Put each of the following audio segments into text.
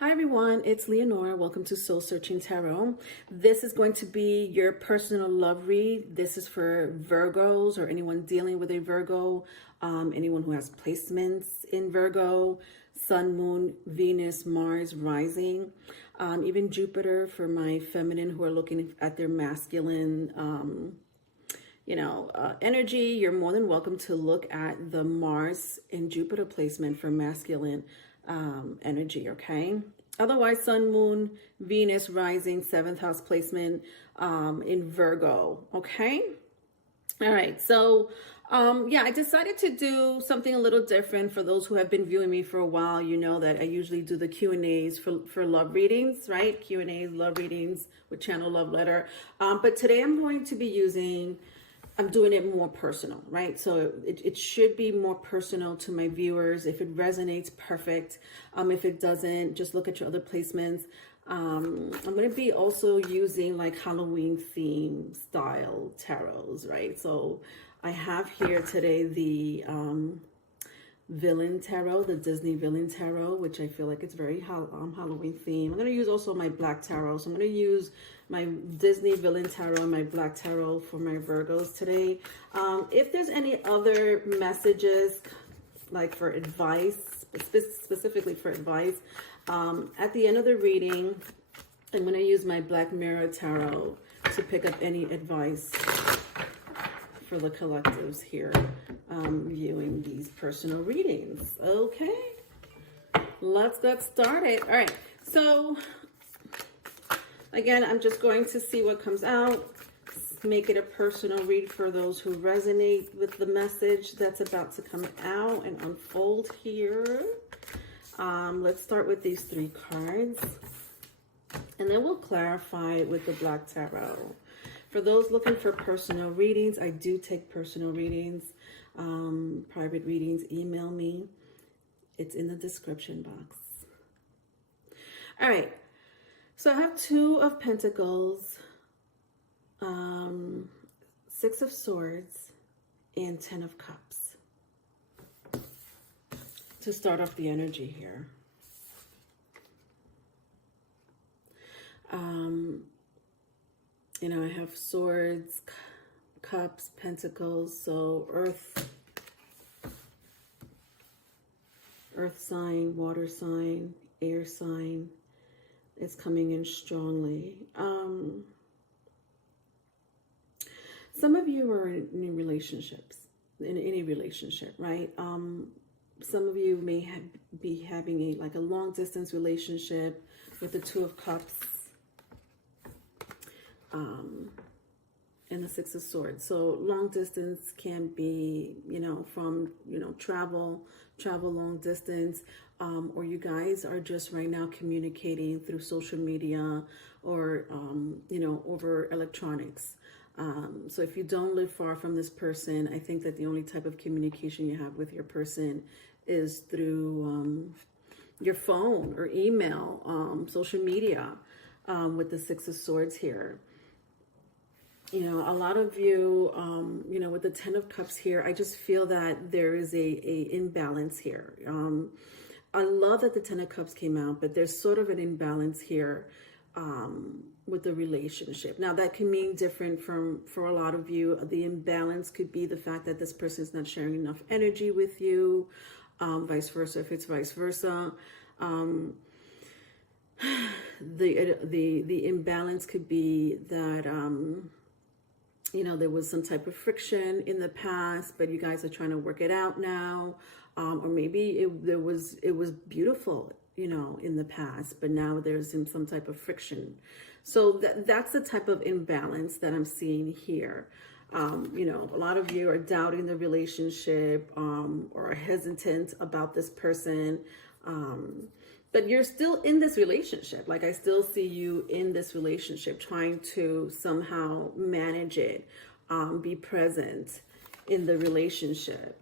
Hi everyone, it's Leonora. Welcome to Soul Searching Tarot. This is going to be your personal love read. This is for Virgos or anyone dealing with a Virgo, anyone who has placements in Virgo, Sun, Moon, Venus, Mars, rising, even Jupiter for my feminine who are looking at their masculine energy. You're more than welcome to look at the Mars and Jupiter placement for masculine energy, okay? Otherwise, Sun, Moon, Venus, rising, 7th house placement in Virgo, okay? All right, so yeah, I decided to do something a little different. For those who have been viewing me for a while, you know that I usually do the Q&As for love readings, right? Q&As, love readings with Channel Love Letter. But today I'm going to be I'm doing it more personal, right? So it should be more personal to my viewers. If it resonates, perfect. If it doesn't, just look at your other placements. I'm going to be also using like Halloween theme style tarots, right? So I have here today the villain tarot, the Disney villain tarot, which I feel like it's very Halloween theme. I'm going to use also my black tarot. So I'm going to use my Disney villain tarot and my black tarot for my Virgos today. If there's any other messages like for advice, specifically for advice, at the end of the reading, I'm going to use my black mirror tarot to pick up any advice for the collectives here viewing these personal readings. Okay, let's get started. All right, so again, I'm just going to see what comes out, make it a personal read for those who resonate with the message that's about to come out and unfold here. Let's start with these 3 cards, and then we'll clarify with the black tarot. For those looking for personal readings, I do take personal readings, private readings. Email me. It's in the description box. All right. So I have 2 of Pentacles, 6 of Swords, and 10 of Cups to start off the energy here. I have Swords, Cups, Pentacles, so earth sign, water sign, air sign. It's coming in strongly. Some of you are in relationships, in any relationship, right? Some of you may be having a long distance relationship with the 2 of Cups and the 6 of Swords. So long distance can be, from, travel long distance, or you guys are just right now communicating through social media or, over electronics. So if you don't live far from this person, I think that the only type of communication you have with your person is through your phone or email, social media, with the 6 of Swords here. A lot of you, with the 10 of Cups here, I just feel that there is a imbalance here. I love that the 10 of Cups came out, but there's sort of an imbalance here with the relationship. Now, that can mean different for a lot of you. The imbalance could be the fact that this person is not sharing enough energy with you, vice versa, if it's vice versa. The imbalance could be that there was some type of friction in the past, but you guys are trying to work it out now, or maybe it was beautiful, in the past, but now there's some type of friction. So that's the type of imbalance that I'm seeing here. A lot of you are doubting the relationship, or are hesitant about this person. But you're still in this relationship. Like, I still see you in this relationship, trying to somehow manage it, be present in the relationship.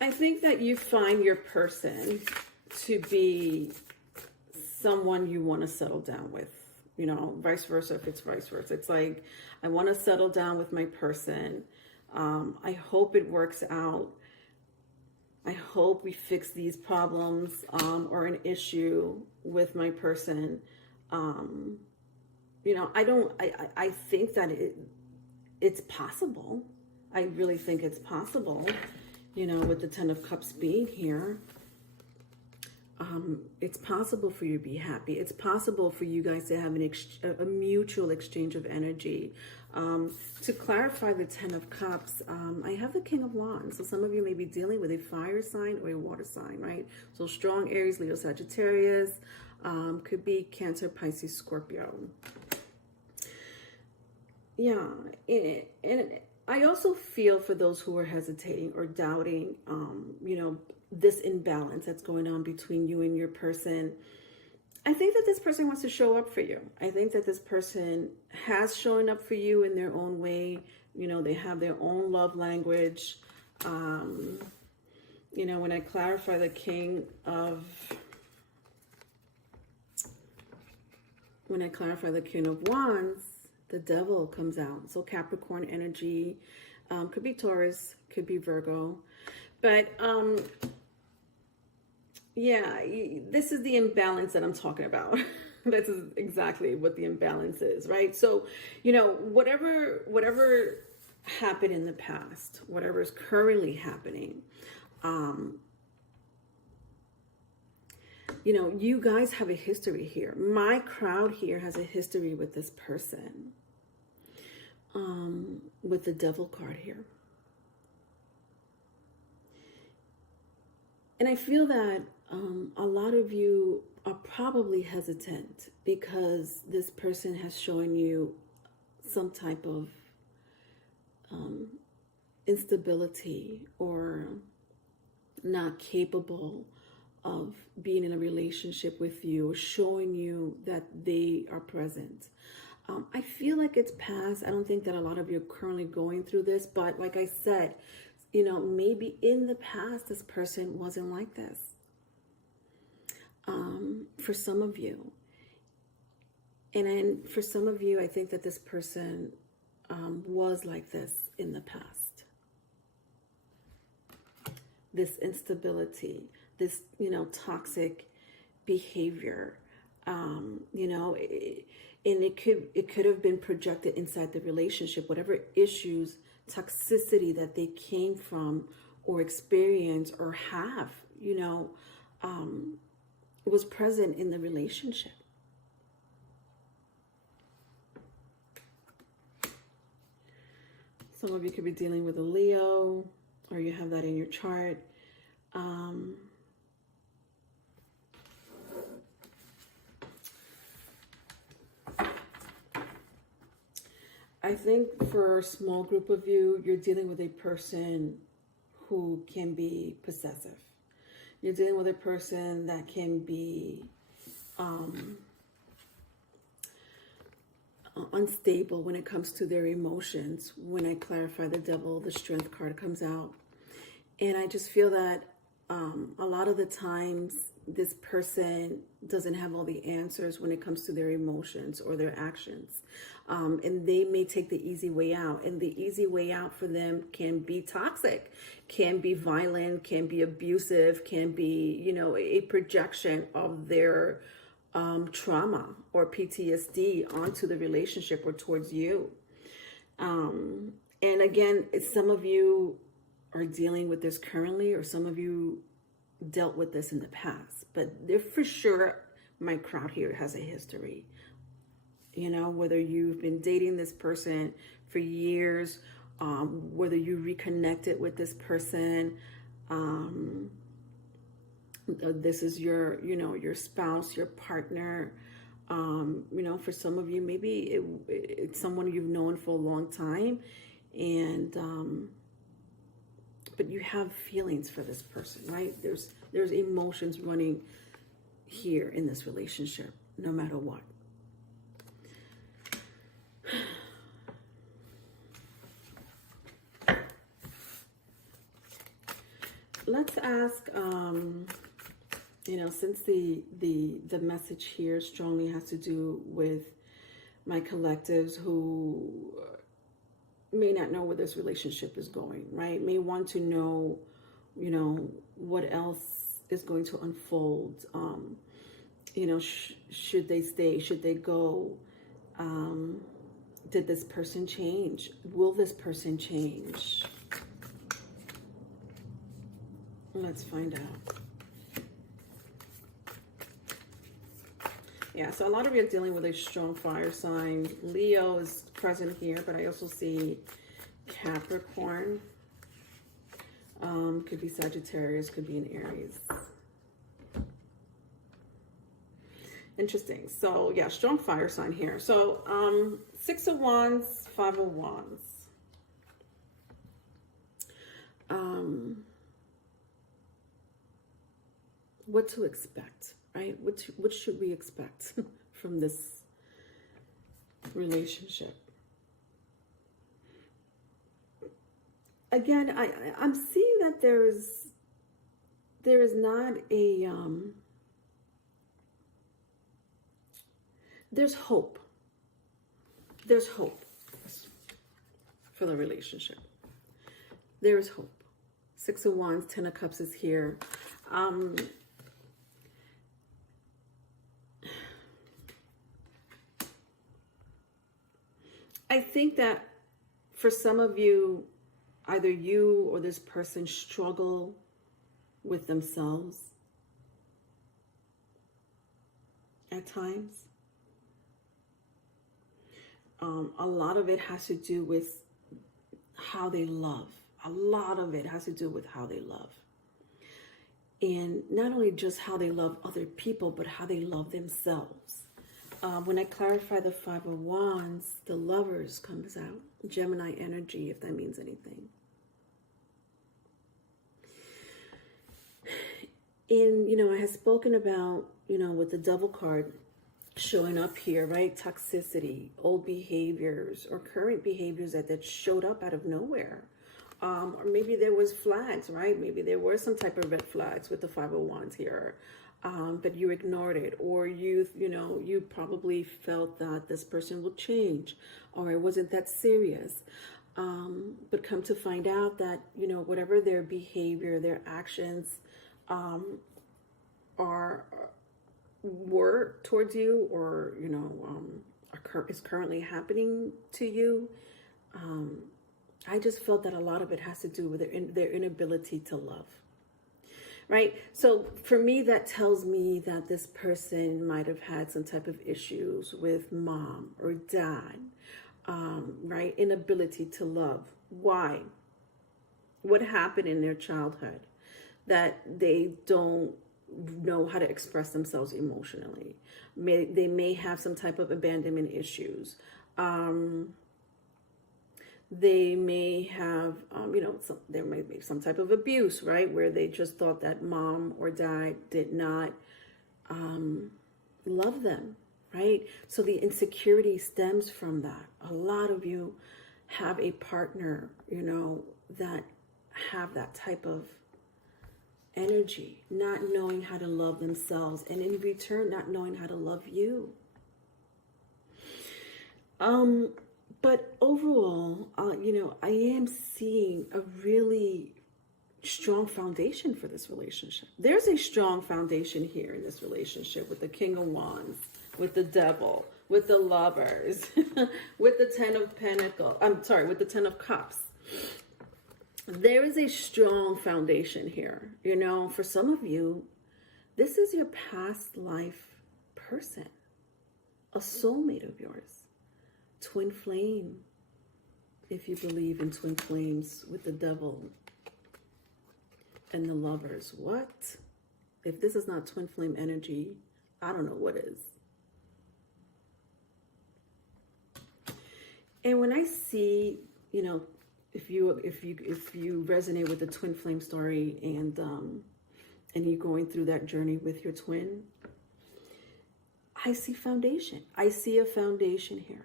I think that you find your person to be someone you want to settle down with, vice versa, if it's vice versa. It's like, I want to settle down with my person. I hope it works out. I hope we fix these problems or an issue with my person. You know, I think that it's possible. I really think it's possible, you know, with the Ten of Cups being here. It's possible for you to be happy. It's possible for you guys to have a mutual exchange of energy. To clarify the Ten of Cups, I have the King of Wands. So some of you may be dealing with a fire sign or a water sign, right? So strong Aries, Leo, Sagittarius, could be Cancer, Pisces, Scorpio. Yeah, and I also feel for those who are hesitating or doubting, you know, this imbalance that's going on between you and your person. I think that this person wants to show up for you. I think that this person has shown up for you in their own way. You know, they have their own love language. You know, when I clarify the King of Wands, the Devil comes out. So Capricorn energy, could be Taurus, could be Virgo. But yeah, this is the imbalance that I'm talking about. This is exactly what the imbalance is, right? So, you know, whatever happened in the past, whatever is currently happening, you know, you guys have a history here. My crowd here has a history with this person, with the Devil card here. And I feel that a lot of you are probably hesitant because this person has shown you some type of instability or not capable of being in a relationship with you, or showing you that they are present. I feel like it's past. I don't think that a lot of you are currently going through this, but like I said, you know, maybe in the past, this person wasn't like this. For some of you. And then for some of you, I think that this person was like this in the past. This instability, this, you know, toxic behavior, you know, and it could have been projected inside the relationship, whatever issues, toxicity that they came from or experience or have, you know, was present in the relationship. Some of you could be dealing with a Leo, or you have that in your chart. I think for a small group of you, you're dealing with a person who can be possessive. You're dealing with a person that can be unstable when it comes to their emotions. When I clarify the Devil, the Strength card comes out. And I just feel that a lot of the times this person doesn't have all the answers when it comes to their emotions or their actions. And they may take the easy way out. And the easy way out for them can be toxic, can be violent, can be abusive, can be, you know, a projection of their trauma or PTSD onto the relationship or towards you. And again, some of you are dealing with this currently, or some of you dealt with this in the past, but they're for sure, my crowd here has a history. You know, whether you've been dating this person for years, whether you reconnected with this person, this is your, you know, your spouse, your partner. You know, for some of you, maybe it's someone you've known for a long time, and but you have feelings for this person, right? There's emotions running here in this relationship, no matter what. Let's ask, you know, since the message here strongly has to do with my collectives who may not know where this relationship is going, right? May want to know, you know, what else is going to unfold? You know, should they stay? Should they go? Did this person change? Will this person change? Let's find out. Yeah, so a lot of you are dealing with a strong fire sign. Leo is present here, but I also see Capricorn. Could be Sagittarius, could be an Aries. Interesting. So yeah, strong fire sign here. So 6 of Wands, 5 of Wands. What to expect, right? What should we expect from this relationship? Again, I'm seeing that there is not a there's hope. There's hope for the relationship. There's hope. 6 of Wands, 10 of Cups is here. I think that for some of you, either you or this person struggle with themselves at times. A lot of it has to do with how they love. A lot of it has to do with how they love. And not only just how they love other people, but how they love themselves. When I clarify the 5 of Wands, the Lovers comes out. Gemini energy, if that means anything. And, you know, I have spoken about, you know, with the Devil card showing up here, right? Toxicity, old behaviors, or current behaviors that showed up out of nowhere. Or maybe there was flags, right? Maybe there were some type of red flags with the 5 of Wands here. But you ignored it, or you probably felt that this person will change, or it wasn't that serious. But come to find out that, you know, whatever their behavior, their actions were towards you, or, you know, is currently happening to you. I just felt that a lot of it has to do with their inability to love. Right? So for me, that tells me that this person might have had some type of issues with mom or dad, right? Inability to love. Why? What happened in their childhood that they don't know how to express themselves emotionally? They may have some type of abandonment issues. They may have, you know, there may be some type of abuse, right? Where they just thought that mom or dad did not love them, right? So the insecurity stems from that. A lot of you have a partner, you know, that have that type of energy, not knowing how to love themselves, and in return, not knowing how to love you. But overall, you know, I am seeing a really strong foundation for this relationship. There's a strong foundation here in this relationship with the King of Wands, with the Devil, with the Lovers, with the 10 of Pentacles. I'm sorry, with the 10 of Cups. There is a strong foundation here. You know, for some of you, this is your past life person, a soulmate of yours. Twin flame, if you believe in twin flames, with the Devil and the Lovers. What? If this is not twin flame energy, I don't know what is. And when I see, you know, if you resonate with the twin flame story, and you're going through that journey with your twin, I see foundation. I see a foundation here.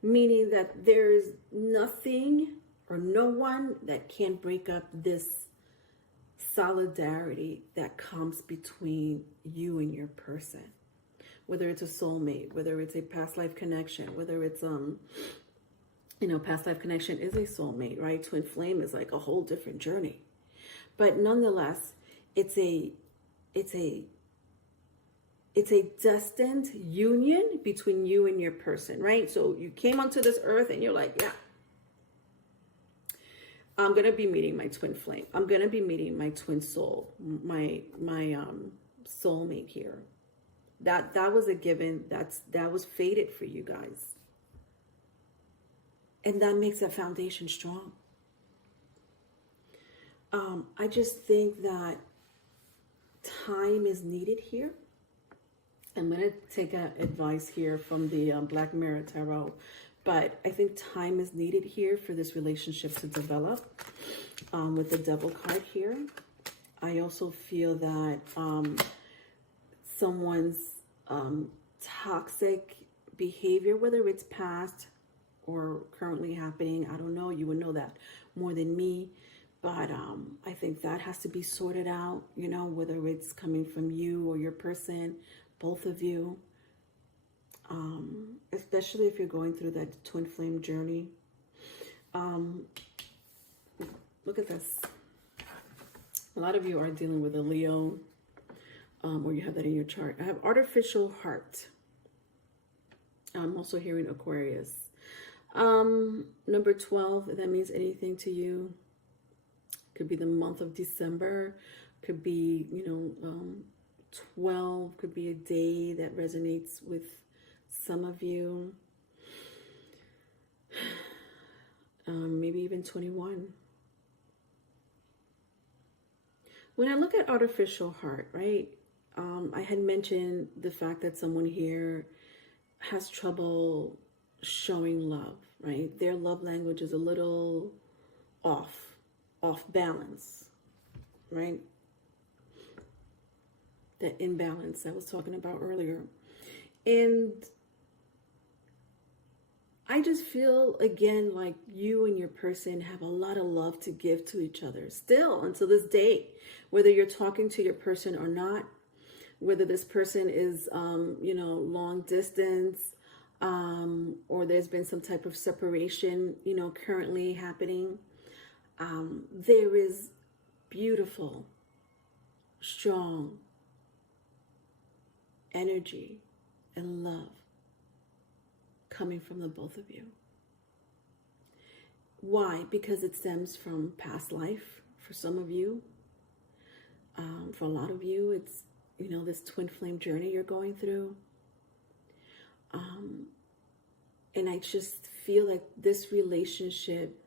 Meaning that there is nothing or no one that can break up this solidarity that comes between you and your person. Whether it's a soulmate, whether it's a past life connection, whether it's, you know, past life connection is a soulmate, right? Twin flame is like a whole different journey. But nonetheless, it's a it's a it's a destined union between you and your person, right? So you came onto this earth and you're like, yeah, I'm going to be meeting my twin flame. I'm going to be meeting my twin soul, my soulmate here. That was a given. That was fated for you guys. And that makes that foundation strong. I just think that time is needed here. I'm going to take advice here from the Black Mirror Tarot, but I think time is needed here for this relationship to develop. With the Devil card here, I also feel that someone's toxic behavior, whether it's past or currently happening, I don't know, you would know that more than me, but I think that has to be sorted out, you know, whether it's coming from you or your person, both of you, especially if you're going through that twin flame journey. Look at this. A lot of you are dealing with a Leo, or you have that in your chart. I have artificial heart. I'm also hearing Aquarius. Number 12, if that means anything to you. Could be the month of December. Could be, you know, 12. Could be a day that resonates with some of you. Maybe even 21. When I look at artificial heart, right? I had mentioned the fact that someone here has trouble showing love, right? Their love language is a little off balance, right? That imbalance I was talking about earlier. And I just feel, again, like you and your person have a lot of love to give to each other still until this day, whether you're talking to your person or not, whether this person is, you know, long distance, or there's been some type of separation, you know, currently happening. There is beautiful, strong energy and love coming from the both of you. Why? Because it stems from past life for some of you. For a lot of you, it's, you know, this twin flame journey you're going through. And I just feel like this relationship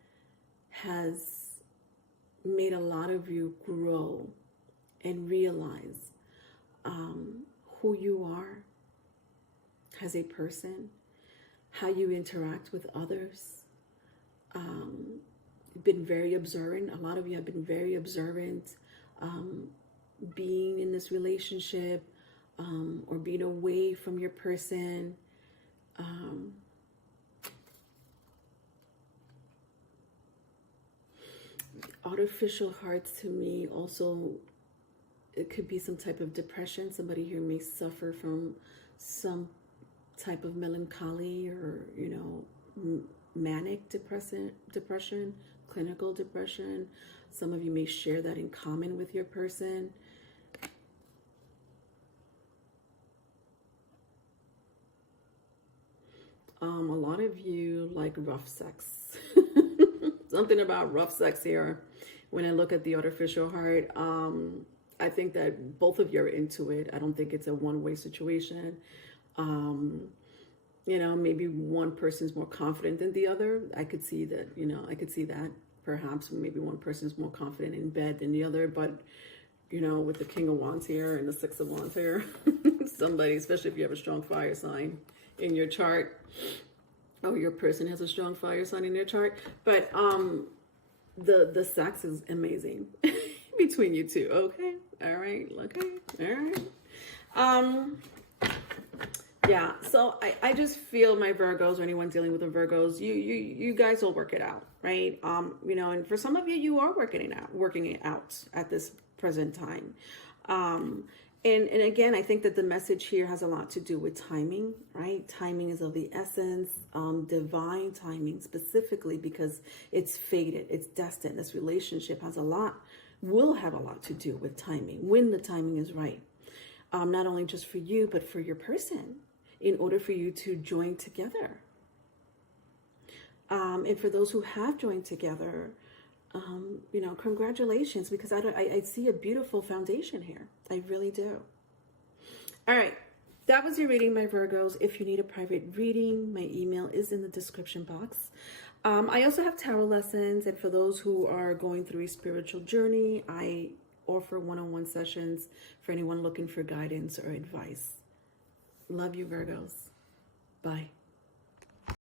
has made a lot of you grow and realize who you are as a person, how you interact with others. Been very observant. A lot of you have been very observant, being in this relationship, or being away from your person. Artificial hearts to me also, it could be some type of depression. Somebody here may suffer from some type of melancholy or, you know, manic depression, clinical depression. Some of you may share that in common with your person. A lot of you like rough sex. Something about rough sex here. When I look at the artificial heart, I think that both of you are into it. I don't think it's a one-way situation. You know, maybe one person's more confident than the other. I could see that, you know, I could see that perhaps maybe one person's more confident in bed than the other. But, you know, with the King of Wands here and the Six of Wands here, somebody, especially if you have a strong fire sign in your chart, or your person has a strong fire sign in their chart. But the sex is amazing between you two. Okay, all right, okay, all right. Yeah, so I just feel, my Virgos, or anyone dealing with the Virgos, you guys will work it out, right? You know, and for some of you, you are working it out at this present time. And again, I think that the message here has a lot to do with timing, right? Timing is of the essence, divine timing specifically, because it's fated, it's destined. This relationship has a lot will have a lot to do with timing, when the timing is right. Not only just for you, but for your person, in order for you to join together. And for those who have joined together, you know, congratulations, because I see a beautiful foundation here. I really do. All right. That was your reading, my Virgos. If you need a private reading, my email is in the description box. I also have tarot lessons, and for those who are going through a spiritual journey, I offer one-on-one sessions for anyone looking for guidance or advice. Love you, Virgos. Bye.